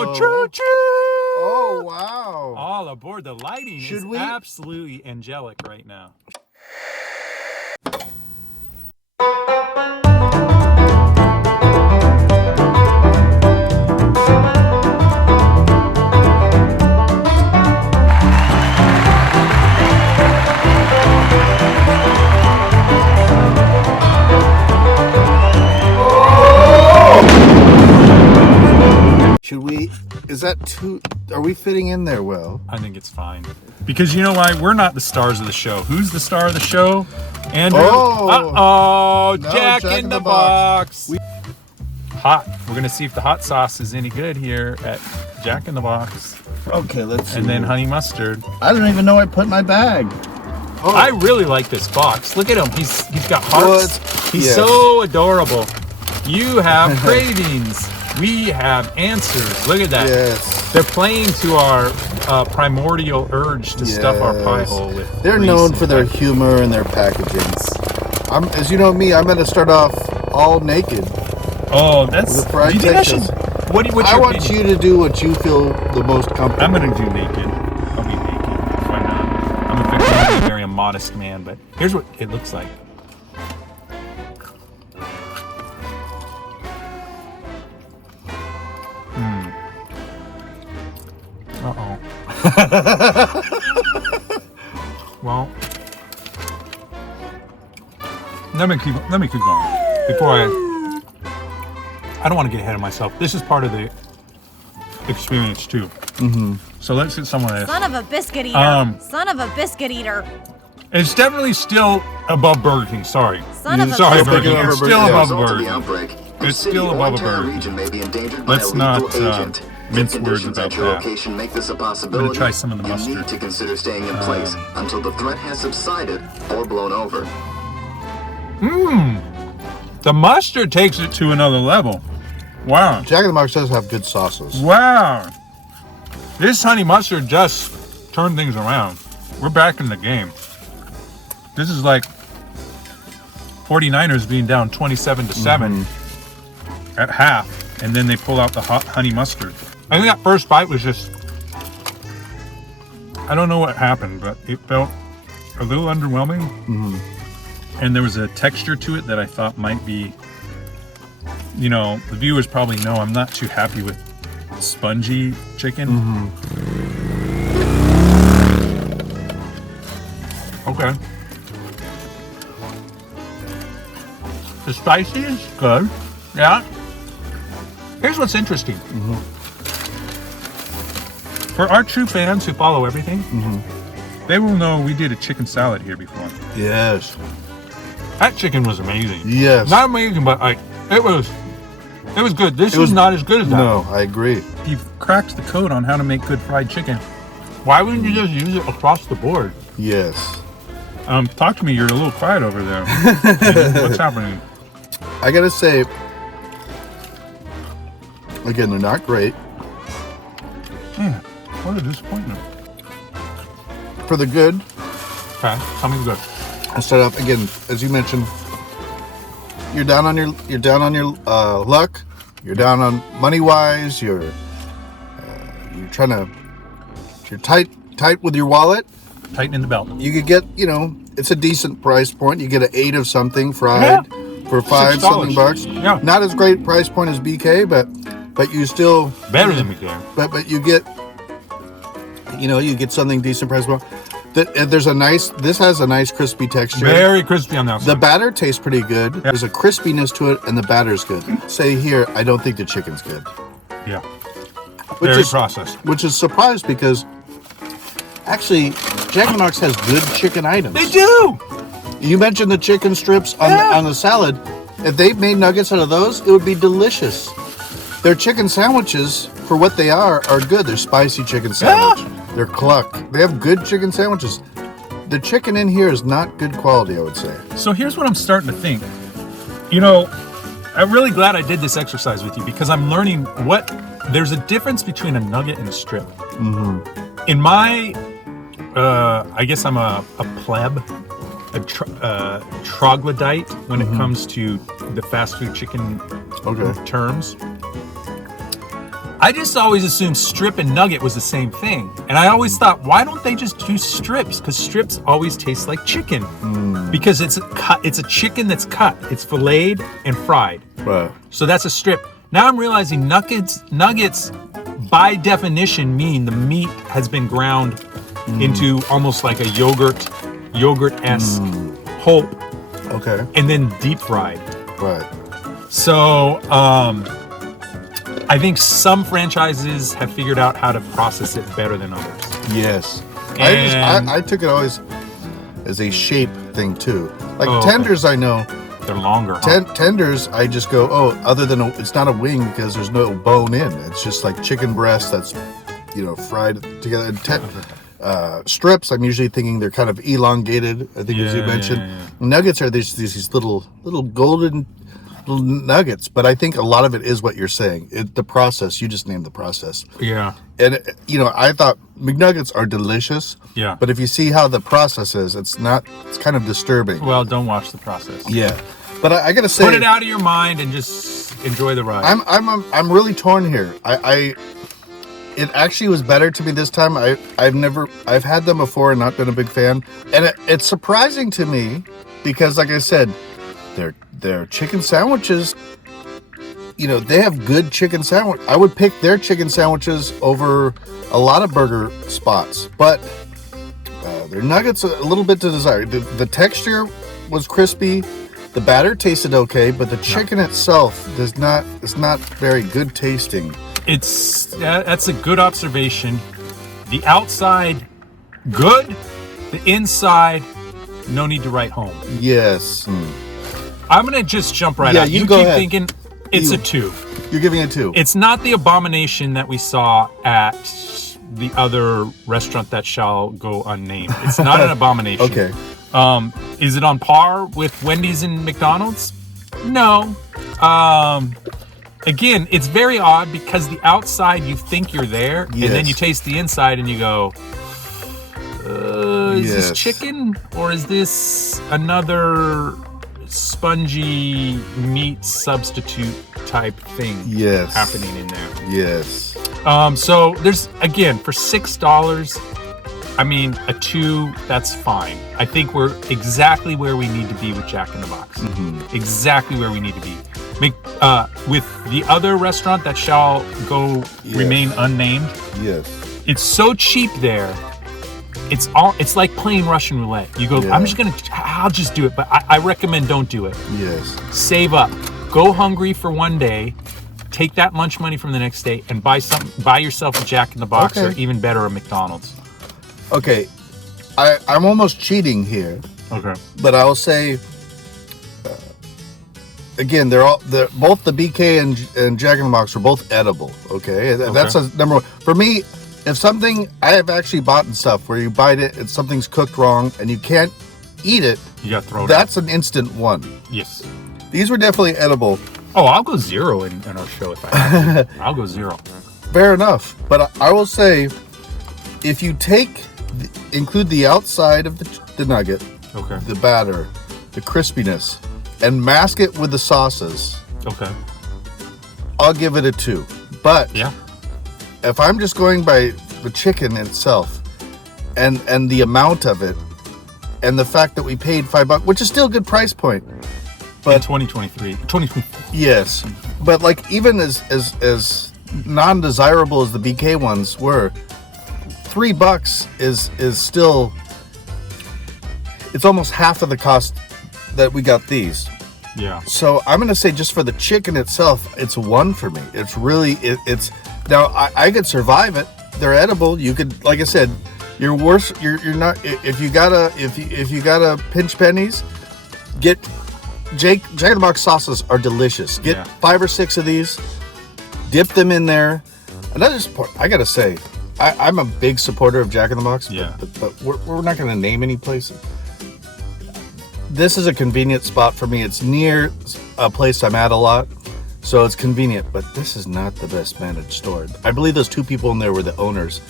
Oh, choo-choo! Oh, wow. All aboard. The lighting is absolutely angelic right now. Should we, is that too, are we fitting in there well? I think it's fine. Because you know why? We're not the stars of the show. Who's the star of the show? Andrew? Oh! No, Jack in the Box. Hot. We're going to see if the hot sauce is any good here at Jack in the Box. Okay, let's see. And then honey mustard. I don't even know I put in my bag. Oh. I really like this box. Look at him. He's got hearts. He's so adorable. You have cravings. We have answers. Look at that. Yes. They're playing to our primordial urge to stuff our pie hole with. They're known for their humor and their packagings. As you know me, I'm going to start off all naked. Oh, that's. Do you think I should? I want you to do what you feel the most comfortable. I'm going to do naked. I'll be naked. Why not? I'm a very modest man, but here's what it looks like. Well, let me keep going before I don't want to get ahead of myself. This is part of the experience too. Mm-hmm. So let's get some of this. Son of a biscuit eater. Son of a biscuit eater. It's definitely still above Burger King. Sorry. Sorry, Burger King. It's still above Burger King. It's still above a Burger King. Let's not mince words about that. I'm going to try some of the mustard. You need to consider staying in place until the threat has subsided or blown over. The mustard takes it to another level. Wow. Jack in the Box does have good sauces. Wow. This honey mustard just turned things around. We're back in the game. This is like 49ers being down 27-7 at half, and then they pull out the hot honey mustard. I think that first bite was just, I don't know what happened, but it felt a little underwhelming. And there was a texture to it that I thought might be, you know, the viewers probably know I'm not too happy with spongy chicken. Okay. The spicy is good. Yeah. Here's what's interesting. For our true fans who follow everything, they will know we did a chicken salad here before. Yes. That chicken was amazing. Yes. Not amazing, but like it was good. This is not as good as that. No, I agree. You've cracked the code on how to make good fried chicken. Why wouldn't you just use it across the board? Yes. Talk to me. You're a little quiet over there. What's happening? I gotta say, again, they're not great. Man, what a disappointment. For the good. Okay, tell me the good. I start off again, as you mentioned. You're down on your luck. You're down on money wise. You're trying to. You're tight with your wallet. Tighten the belt. You could get, it's a decent price point. You get an 8 of something fried for $5 something bucks. Yeah. Not as great price point as BK, but you still better than BK. But you get, you get something decent price point. This has a nice crispy texture. Very crispy on the outside. The batter tastes pretty good. Yeah. There's a crispiness to it, and the batter's good. Say here, I don't think the chicken's good. Yeah. Very processed. Which is surprised because actually, Jack in the Box has good chicken items. They do. You mentioned the chicken strips on the salad. If they made nuggets out of those, it would be delicious. Their chicken sandwiches, for what they are good. They're spicy chicken sandwich. Yeah. They're cluck. They have good chicken sandwiches. The chicken in here is not good quality, I would say. So here's what I'm starting to think. I'm really glad I did this exercise with you because I'm learning there's a difference between a nugget and a strip. In my, I guess I'm a pleb, a troglodyte when it comes to the fast food chicken terms. I just always assumed strip and nugget was the same thing. And I always thought, why don't they just do strips? Because strips always taste like chicken. Because it's a chicken that's cut. It's filleted and fried. Right. So that's a strip. Now I'm realizing nuggets by definition mean the meat has been ground into almost like a yogurt-esque pulp Okay. and then deep fried. Right. So I think some franchises have figured out how to process it better than others. Yes. And- I took it always as a shape thing too. Like Oh, okay. tenders, I know. They're longer. Huh? Tenders, I just go, oh, other than it's not a wing because there's no bone in. It's just like chicken breast that's, fried together. And strips, I'm usually thinking they're kind of elongated. I think as you mentioned, nuggets are these little golden little nuggets. But I think a lot of it is what you're saying. The process. You just named the process. Yeah. And I thought McNuggets are delicious. Yeah. But if you see how the process is, it's not. It's kind of disturbing. Well, don't watch the process. Yeah. But I gotta say, Put it out of your mind and just enjoy the ride. I'm really torn here. It actually was better to me this time. I've had them before and not been a big fan, and it's surprising to me because, like I said, their chicken sandwiches. They have good chicken sandwich. I would pick their chicken sandwiches over a lot of burger spots, but their nuggets a little bit to desire. The texture was crispy. The batter tasted okay, but the chicken itself is not very good tasting. That's a good observation. The outside, good. The inside, no need to write home. Yes. I'm gonna just jump right Yeah, out. you You go keep ahead. thinking it's You. a 2. You're giving it 2. It's not the abomination that we saw at the other restaurant that shall go unnamed. It's not an abomination. Okay. Is it on par with Wendy's and McDonald's? No. Again, it's very odd because the outside you think you're there, and then Yes. you taste the inside and you go, is Yes. this chicken or is this another spongy meat substitute type thing Yes. happening in there? Yes. So there's, again, for $6, I mean, a 2, that's fine. I think we're exactly where we need to be with Jack in the Box. Exactly where we need to be. With the other restaurant that shall go remain unnamed, Yes. it's so cheap there. It's like playing Russian roulette. You go, Yeah. I'll just do it, but I recommend don't do it. Yes. Save up. Go hungry for one day. Take that lunch money from the next day and buy yourself a Jack in the Box, or Okay. even better, a McDonald's. Okay. I'm almost cheating here, Okay. but I'll say. Again, both the BK and Jack in the Box are both edible. Okay, that's a number one for me. If something, I have actually bought stuff where you bite it and something's cooked wrong and you can't eat it. You got to throw it That's an instant one. out. Yes. These were definitely edible. Oh, I'll go 0 in our show if I have to. I'll go 0. Fair enough, but I will say, if you include the outside of the nugget, Okay. the batter, the crispiness, and mask it with the sauces, Okay. I'll give it a 2. But Yeah. if I'm just going by the chicken itself and the amount of it and the fact that we paid $5, which is still a good price point, In but 2024. yes, but like even as non-desirable as the BK ones were, $3 is still, it's almost half of the cost that we got these. Yeah. So I'm gonna say just for the chicken itself, it's 1 for me. It's really it's now I could survive it. They're edible. You could, like I said, you're worse. You're not if you gotta pinch pennies, get Jack in the Box sauces are delicious. Get 5 or 6 of these, dip them in there. Another support, I gotta say, I'm a big supporter of Jack in the Box. Yeah. But we're not gonna name any places. This is a convenient spot for me. It's near a place I'm at a lot, so it's convenient, but this is not the best managed store. I believe those 2 people in there were the owners.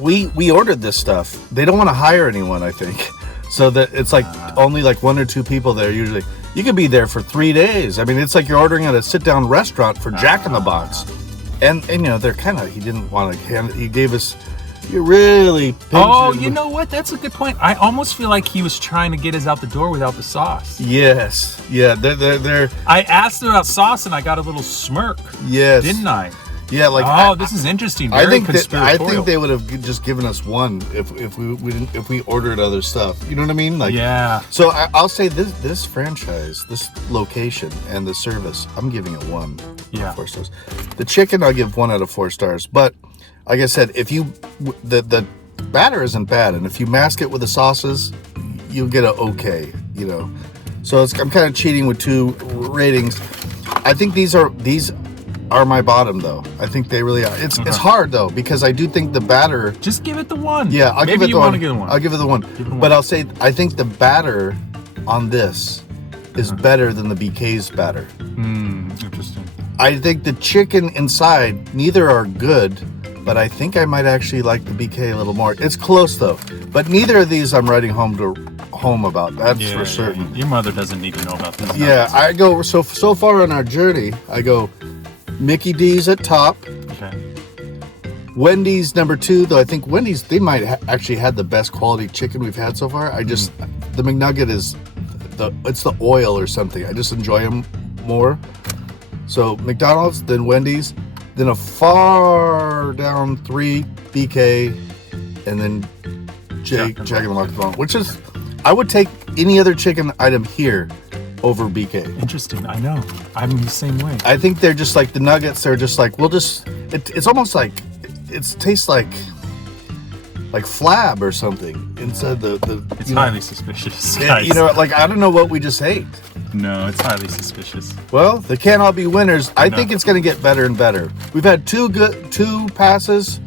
We ordered this stuff. They don't want to hire anyone, I think. So that it's like only like 1 or 2 people there usually. You could be there for 3 days. I mean, it's like you're ordering at a sit-down restaurant for Jack in the Box. And you know, they're kind of, he didn't want to hand, he gave us, you really pinched Oh, it. you know what? That's a good point. I almost feel like he was trying to get us out the door without the sauce. Yes. Yeah, they're I asked him about sauce and I got a little smirk. yes. Didn't I? Yeah, like This is interesting. I Very think conspiratorial. they would have just given us one if we ordered other stuff. You know what I mean? Like, yeah. So I'll say this franchise, this location, and the service, I'm giving it 1 out Yeah. of 4 stars. The chicken, I'll give 1 out of 4 stars. But like I said, if you the batter isn't bad, and if you mask it with the sauces, you'll get a okay. You know, so I'm kind of cheating with 2 ratings. I think these are my bottom though. I think they really are. It's hard though because I do think the batter. Just give it the 1. Yeah, I'll give it the 1. You want to give it 1. I'll give it the 1. Give it 1. But I'll say I think the batter on this is better than the BK's batter. Interesting. I think the chicken inside, neither are good, but I think I might actually like the BK a little more. It's close though. But neither of these I'm writing home about. That's for certain. Your mother doesn't need to know about this. Yeah, I go so far on our journey. I go Mickey D's at top. Okay. Wendy's number 2, though I think Wendy's, they might actually had the best quality chicken we've had so far. The McNugget is it's the oil or something. I just enjoy them more. So McDonald's, then Wendy's, then a far down 3 BK, and then Jack in the Box Bone, which is, I would take any other chicken item here over BK. Interesting. I know. I'm the same way. I think they're just like the nuggets. They're just like it's almost like it tastes like flab or something inside the. It's highly suspicious. Yeah, Guys. you know, like I don't know what we just ate. No, it's highly suspicious. Well, they can't all be winners. I think it's going to get better and better. We've had 2 passes,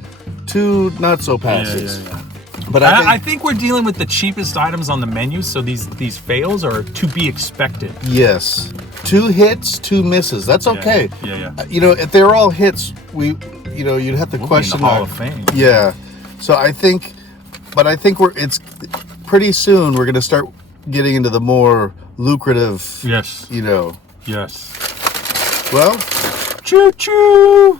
2 not so passes. Yeah. But I think we're dealing with the cheapest items on the menu, so these fails are to be expected. yes, 2 hits, 2 misses. That's okay. Yeah. You know, if they were all hits, you'd have to We'll question be in the Hall our- of Fame. Yeah. So I think it's pretty soon we're going to start getting into the more lucrative. Yes. You know. Yes. Well, Choo choo.